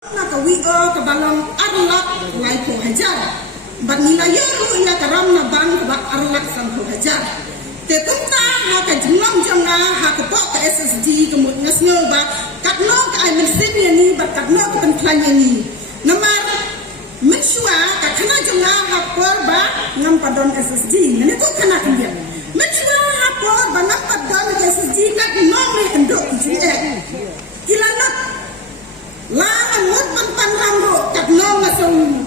Nakawigo ka balong arlak lai ko hajar. Banila yero ya karam na bang ba arlak sam ko hajar. Te kumta ha ka jingam jonga ha ka pok ka SSD ka mut ngasno ba kat no ka ai mesin ni ba kat no ka plan ni. Namar mensua ka kana jonga ha por ba ngam padon SSD ne ko kana kindia. Mensua ha por ba ngam padon SSD kat no me endok ji kilanat lang ngot pan ramro kat no ngasong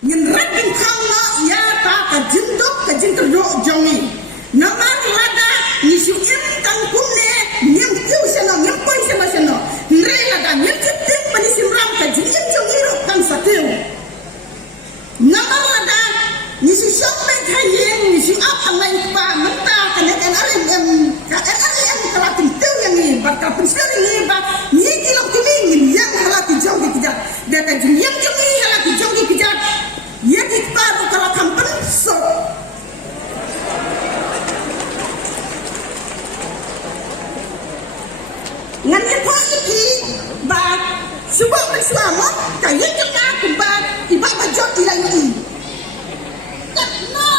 ngin rat bin khang no ya ta ka jindok ka jindro jongi namar lada ni su im tang kumne nim tiu seno nim poi seno nre lada nim tim pani simram ka jin jongi ro kan satiu namar lada ni su shop me thayin ni su apa mai pa menta ka ne kan alim ka alim ka latin tiu yang ni ba ka pensekali ni ba ni kilok kini yang halati jauh dikejar dan yang kami halati jauh dikejar ya kita kalau kampen so ngan itu iki ba subuh bersuama kayak kita kumpa iba bajot ilai karena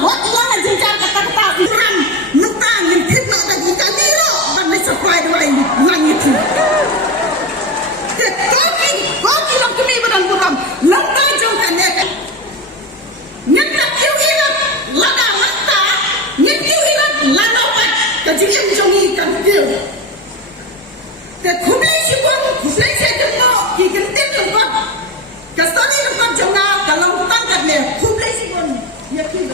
buat uang jencar kata-kata Tuhan mentang yang kita lagi kami lo bagi supply lain itu kopi lang kami berang-berang lanta jong kaneka nyata kiu ilat lada mata nyikiu ilat lada pat kajing jong ikan kiu ke kublai sibon kublai sedemo kigentin lembab kastani lembab jonga kalau tangkat le kublai sibon ya kiu